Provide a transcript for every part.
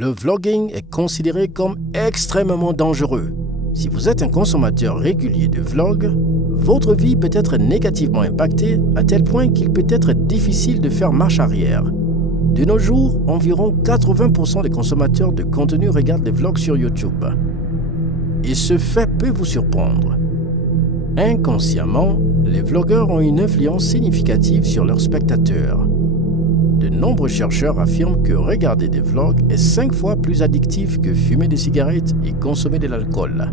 le vlogging est considéré comme extrêmement dangereux. Si vous êtes un consommateur régulier de vlogs, votre vie peut être négativement impactée à tel point qu'il peut être difficile de faire marche arrière. De nos jours, environ 80% des consommateurs de contenu regardent des vlogs sur YouTube. Et ce fait peut vous surprendre. Inconsciemment, les vlogueurs ont une influence significative sur leurs spectateurs. De nombreux chercheurs affirment que regarder des vlogs est 5 fois plus addictif que fumer des cigarettes et consommer de l'alcool.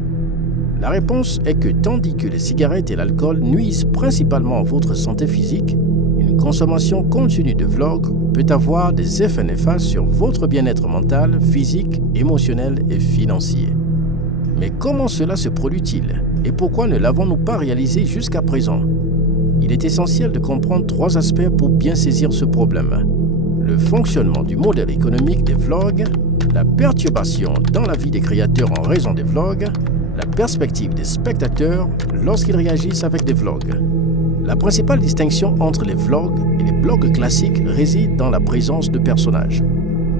La réponse est que tandis que les cigarettes et l'alcool nuisent principalement à votre santé physique, une consommation continue de vlogs peut avoir des effets néfastes sur votre bien-être mental, physique, émotionnel et financier. Mais comment cela se produit-il et pourquoi ne l'avons-nous pas réalisé jusqu'à présent? Il est essentiel de comprendre 3 aspects pour bien saisir ce problème. Le fonctionnement du modèle économique des vlogs, la perturbation dans la vie des créateurs en raison des vlogs, la perspective des spectateurs lorsqu'ils réagissent avec des vlogs. La principale distinction entre les vlogs et les blogs classiques réside dans la présence de personnages.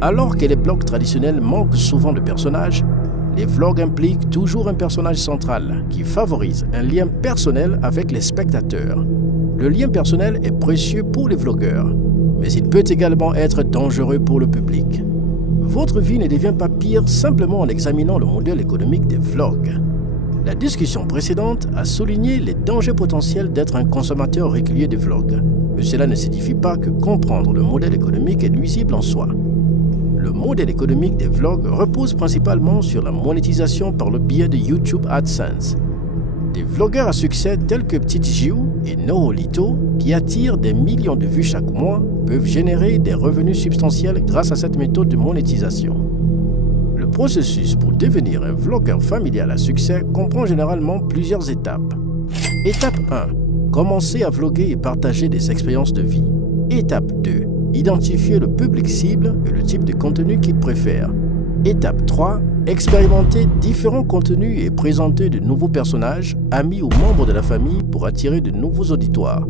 Alors que les blogs traditionnels manquent souvent de personnages, les vlogs impliquent toujours un personnage central qui favorise un lien personnel avec les spectateurs. Le lien personnel est précieux pour les vlogueurs, mais il peut également être dangereux pour le public. Votre vie ne devient pas pire simplement en examinant le modèle économique des vlogs. La discussion précédente a souligné les dangers potentiels d'être un consommateur régulier de vlogs, mais cela ne signifie pas que comprendre le modèle économique est nuisible en soi. Le modèle économique des vlogs repose principalement sur la monétisation par le biais de YouTube AdSense. Des vlogueurs à succès tels que Petit Jiu et Noholito, qui attirent des millions de vues chaque mois, peuvent générer des revenus substantiels grâce à cette méthode de monétisation. Le processus pour devenir un vlogueur familial à succès comprend généralement plusieurs étapes. Étape 1. Commencer à vlogger et partager des expériences de vie. Étape 2. Identifier le public cible et le type de contenu qu'il préfère. Étape 3. Expérimenter différents contenus et présenter de nouveaux personnages, amis ou membres de la famille pour attirer de nouveaux auditoires.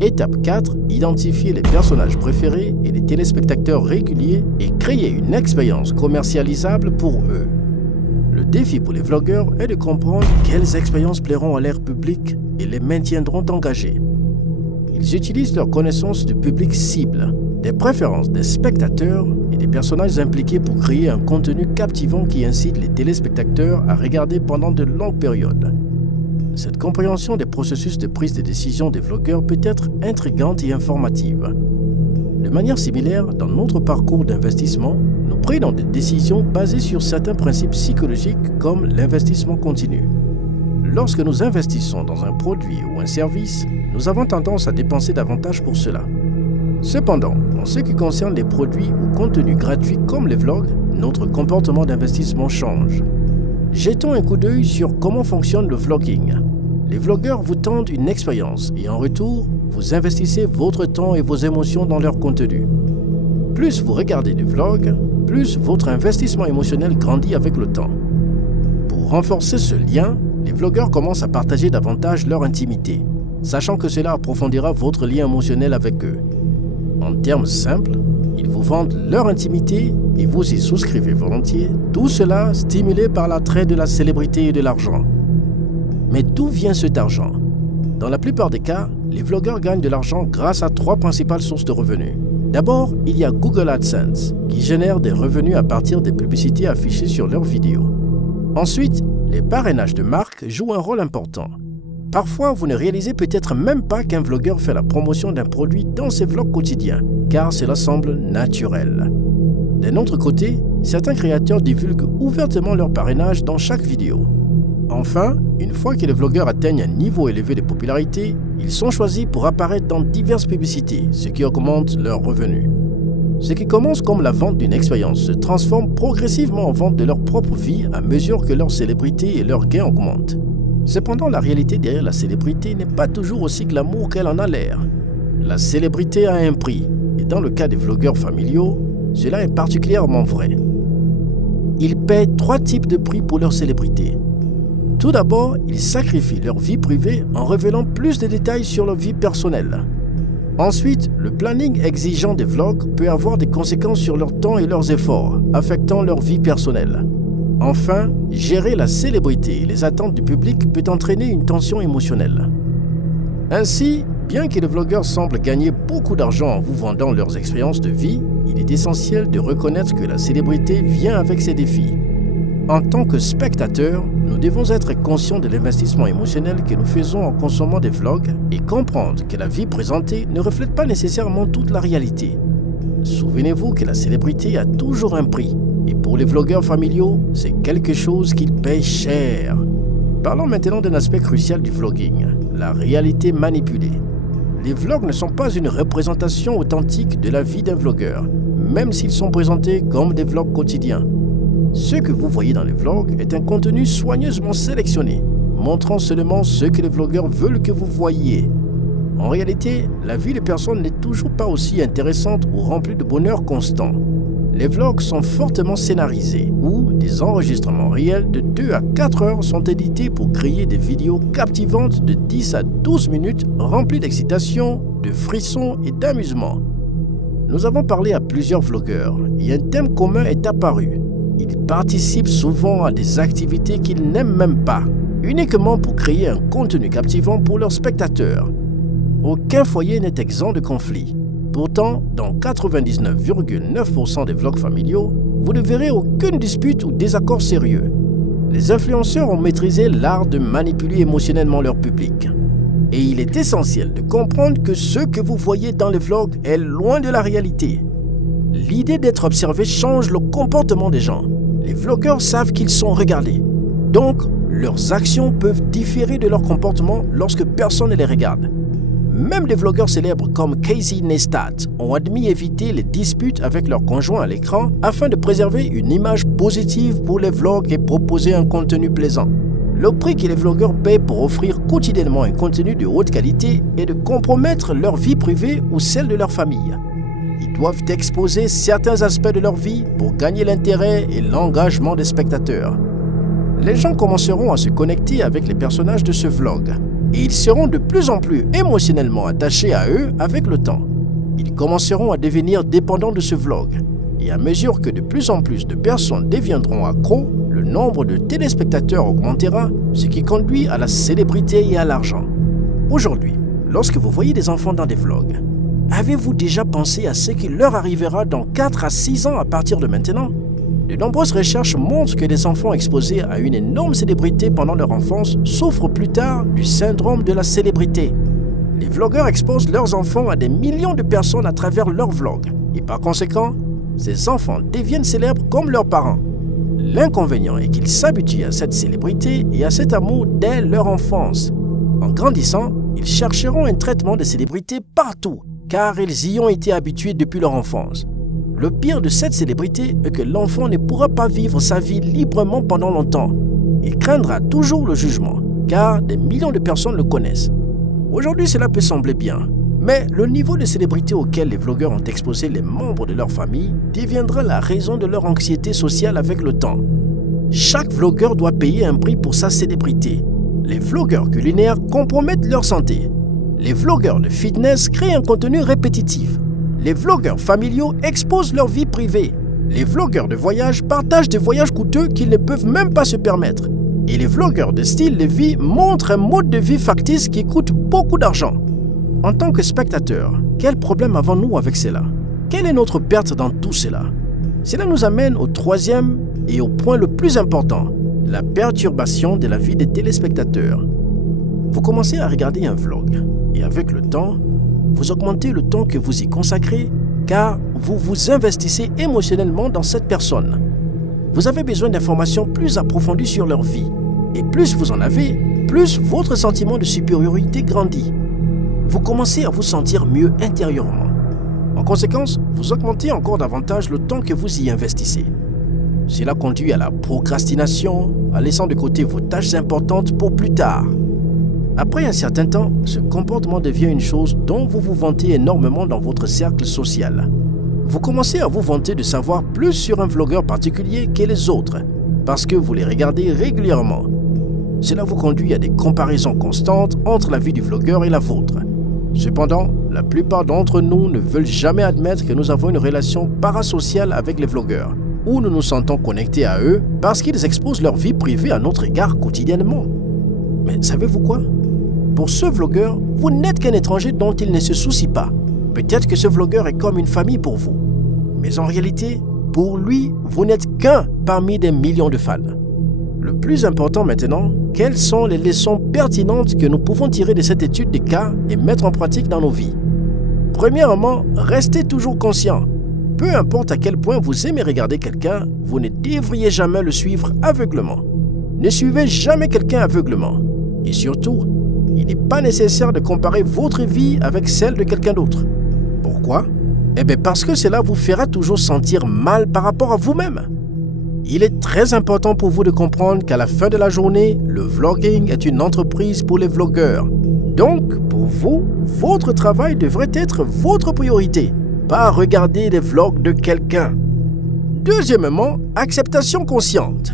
Étape 4. Identifier les personnages préférés et les téléspectateurs réguliers et créer une expérience commercialisable pour eux. Le défi pour les vlogueurs est de comprendre quelles expériences plairont à leur public et les maintiendront engagés. Ils utilisent leur connaissance du public cible, des préférences des spectateurs et des personnages impliqués pour créer un contenu captivant qui incite les téléspectateurs à regarder pendant de longues périodes. Cette compréhension des processus de prise de décision des vlogueurs peut être intrigante et informative. De manière similaire, dans notre parcours d'investissement, nous prenons des décisions basées sur certains principes psychologiques comme l'investissement continu. Lorsque nous investissons dans un produit ou un service, nous avons tendance à dépenser davantage pour cela. Cependant, en ce qui concerne les produits ou contenus gratuits comme les vlogs, notre comportement d'investissement change. Jetons un coup d'œil sur comment fonctionne le vlogging. Les vlogueurs vous tendent une expérience et en retour, vous investissez votre temps et vos émotions dans leur contenu. Plus vous regardez des vlogs, plus votre investissement émotionnel grandit avec le temps. Pour renforcer ce lien, les vlogueurs commencent à partager davantage leur intimité, sachant que cela approfondira votre lien émotionnel avec eux. En termes simples, ils vous vendent leur intimité et vous y souscrivez volontiers, tout cela stimulé par l'attrait de la célébrité et de l'argent. Mais d'où vient cet argent? Dans la plupart des cas, les vlogueurs gagnent de l'argent grâce à 3 principales sources de revenus. D'abord, il y a Google AdSense, qui génère des revenus à partir des publicités affichées sur leurs vidéos. Ensuite, les parrainages de marques jouent un rôle important. Parfois, vous ne réalisez peut-être même pas qu'un vlogueur fait la promotion d'un produit dans ses vlogs quotidiens, car cela semble naturel. D'un autre côté, certains créateurs divulguent ouvertement leur parrainage dans chaque vidéo. Enfin, une fois que les vlogueurs atteignent un niveau élevé de popularité, ils sont choisis pour apparaître dans diverses publicités, ce qui augmente leurs revenus. Ce qui commence comme la vente d'une expérience se transforme progressivement en vente de leur propre vie à mesure que leur célébrité et leurs gains augmentent. Cependant, la réalité derrière la célébrité n'est pas toujours aussi glamour qu'elle en a l'air. La célébrité a un prix, et dans le cas des vlogueurs familiaux, cela est particulièrement vrai. Ils paient 3 types de prix pour leur célébrité. Tout d'abord, ils sacrifient leur vie privée en révélant plus de détails sur leur vie personnelle. Ensuite, le planning exigeant des vlogs peut avoir des conséquences sur leur temps et leurs efforts, affectant leur vie personnelle. Enfin, gérer la célébrité et les attentes du public peut entraîner une tension émotionnelle. Ainsi, bien que les vlogueurs semblent gagner beaucoup d'argent en vous vendant leurs expériences de vie, il est essentiel de reconnaître que la célébrité vient avec ses défis. En tant que spectateurs, nous devons être conscients de l'investissement émotionnel que nous faisons en consommant des vlogs et comprendre que la vie présentée ne reflète pas nécessairement toute la réalité. Souvenez-vous que la célébrité a toujours un prix et pour les vlogueurs familiaux, c'est quelque chose qu'ils payent cher. Parlons maintenant d'un aspect crucial du vlogging, la réalité manipulée. Les vlogs ne sont pas une représentation authentique de la vie d'un vlogueur, même s'ils sont présentés comme des vlogs quotidiens. Ce que vous voyez dans les vlogs est un contenu soigneusement sélectionné, montrant seulement ce que les vlogueurs veulent que vous voyiez. En réalité, la vie des personnes n'est toujours pas aussi intéressante ou remplie de bonheur constant. Les vlogs sont fortement scénarisés, où des enregistrements réels de 2 à 4 heures sont édités pour créer des vidéos captivantes de 10 à 12 minutes remplies d'excitation, de frissons et d'amusement. Nous avons parlé à plusieurs vlogueurs et un thème commun est apparu. Ils participent souvent à des activités qu'ils n'aiment même pas, uniquement pour créer un contenu captivant pour leurs spectateurs. Aucun foyer n'est exempt de conflits. Pourtant, dans 99,9% des vlogs familiaux, vous ne verrez aucune dispute ou désaccord sérieux. Les influenceurs ont maîtrisé l'art de manipuler émotionnellement leur public. Et il est essentiel de comprendre que ce que vous voyez dans les vlogs est loin de la réalité. L'idée d'être observé change le comportement des gens. Les vlogueurs savent qu'ils sont regardés. Donc, leurs actions peuvent différer de leur comportement lorsque personne ne les regarde. Même des vlogueurs célèbres comme Casey Neistat ont admis éviter les disputes avec leurs conjoints à l'écran afin de préserver une image positive pour les vlogs et proposer un contenu plaisant. Le prix que les vlogueurs paient pour offrir quotidiennement un contenu de haute qualité est de compromettre leur vie privée ou celle de leur famille. Ils doivent exposer certains aspects de leur vie pour gagner l'intérêt et l'engagement des spectateurs. Les gens commenceront à se connecter avec les personnages de ce vlog et ils seront de plus en plus émotionnellement attachés à eux avec le temps. Ils commenceront à devenir dépendants de ce vlog et à mesure que de plus en plus de personnes deviendront accros, le nombre de téléspectateurs augmentera, ce qui conduit à la célébrité et à l'argent. Aujourd'hui, lorsque vous voyez des enfants dans des vlogs, avez-vous déjà pensé à ce qui leur arrivera dans 4 à 6 ans à partir de maintenant? De nombreuses recherches montrent que les enfants exposés à une énorme célébrité pendant leur enfance souffrent plus tard du syndrome de la célébrité. Les vlogueurs exposent leurs enfants à des millions de personnes à travers leurs vlogs et par conséquent, ces enfants deviennent célèbres comme leurs parents. L'inconvénient est qu'ils s'habituent à cette célébrité et à cet amour dès leur enfance. En grandissant, ils chercheront un traitement de célébrité partout car ils y ont été habitués depuis leur enfance. Le pire de cette célébrité est que l'enfant ne pourra pas vivre sa vie librement pendant longtemps. Il craindra toujours le jugement, car des millions de personnes le connaissent. Aujourd'hui, cela peut sembler bien, mais le niveau de célébrité auquel les vlogueurs ont exposé les membres de leur famille deviendra la raison de leur anxiété sociale avec le temps. Chaque vlogueur doit payer un prix pour sa célébrité. Les vlogueurs culinaires compromettent leur santé. Les vlogueurs de fitness créent un contenu répétitif. Les vlogueurs familiaux exposent leur vie privée. Les vlogueurs de voyage partagent des voyages coûteux qu'ils ne peuvent même pas se permettre. Et les vlogueurs de style de vie montrent un mode de vie factice qui coûte beaucoup d'argent. En tant que spectateurs, quel problème avons-nous avec cela? Quelle est notre perte dans tout cela? Cela nous amène au troisième et au point le plus important, la perturbation de la vie des téléspectateurs. Vous commencez à regarder un vlog et avec le temps, vous augmentez le temps que vous y consacrez car vous vous investissez émotionnellement dans cette personne. Vous avez besoin d'informations plus approfondies sur leur vie. Et plus vous en avez, plus votre sentiment de supériorité grandit. Vous commencez à vous sentir mieux intérieurement. En conséquence, vous augmentez encore davantage le temps que vous y investissez. Cela conduit à la procrastination, en laissant de côté vos tâches importantes pour plus tard. Après un certain temps, ce comportement devient une chose dont vous vous vantez énormément dans votre cercle social. Vous commencez à vous vanter de savoir plus sur un vlogueur particulier que les autres, parce que vous les regardez régulièrement. Cela vous conduit à des comparaisons constantes entre la vie du vlogueur et la vôtre. Cependant, la plupart d'entre nous ne veulent jamais admettre que nous avons une relation parasociale avec les vlogueurs, où nous nous sentons connectés à eux parce qu'ils exposent leur vie privée à notre égard quotidiennement. Mais savez-vous quoi? Pour ce vlogueur, vous n'êtes qu'un étranger dont il ne se soucie pas. Peut-être que ce vlogueur est comme une famille pour vous. Mais en réalité, pour lui, vous n'êtes qu'un parmi des millions de fans. Le plus important maintenant, quelles sont les leçons pertinentes que nous pouvons tirer de cette étude de cas et mettre en pratique dans nos vies? Premièrement, restez toujours conscient. Peu importe à quel point vous aimez regarder quelqu'un, vous ne devriez jamais le suivre aveuglement. Ne suivez jamais quelqu'un aveuglement. Et surtout, il n'est pas nécessaire de comparer votre vie avec celle de quelqu'un d'autre. Pourquoi? Eh bien parce que cela vous fera toujours sentir mal par rapport à vous-même. Il est très important pour vous de comprendre qu'à la fin de la journée, le vlogging est une entreprise pour les vlogueurs. Donc, pour vous, votre travail devrait être votre priorité, pas regarder les vlogs de quelqu'un. Deuxièmement, acceptation consciente.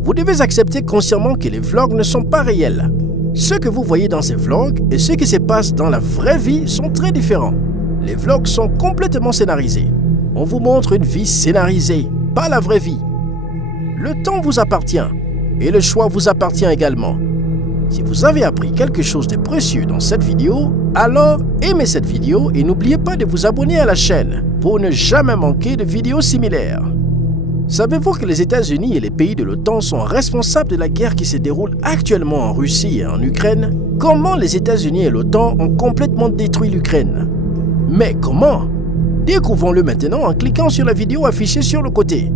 Vous devez accepter consciemment que les vlogs ne sont pas réels. Ce que vous voyez dans ces vlogs et ce qui se passe dans la vraie vie sont très différents. Les vlogs sont complètement scénarisés. On vous montre une vie scénarisée, pas la vraie vie. Le temps vous appartient et le choix vous appartient également. Si vous avez appris quelque chose de précieux dans cette vidéo, alors aimez cette vidéo et n'oubliez pas de vous abonner à la chaîne pour ne jamais manquer de vidéos similaires. Savez-vous que les États-Unis et les pays de l'OTAN sont responsables de la guerre qui se déroule actuellement en Russie et en Ukraine? Comment les États-Unis et l'OTAN ont complètement détruit l'Ukraine? Mais comment? Découvrons-le maintenant en cliquant sur la vidéo affichée sur le côté.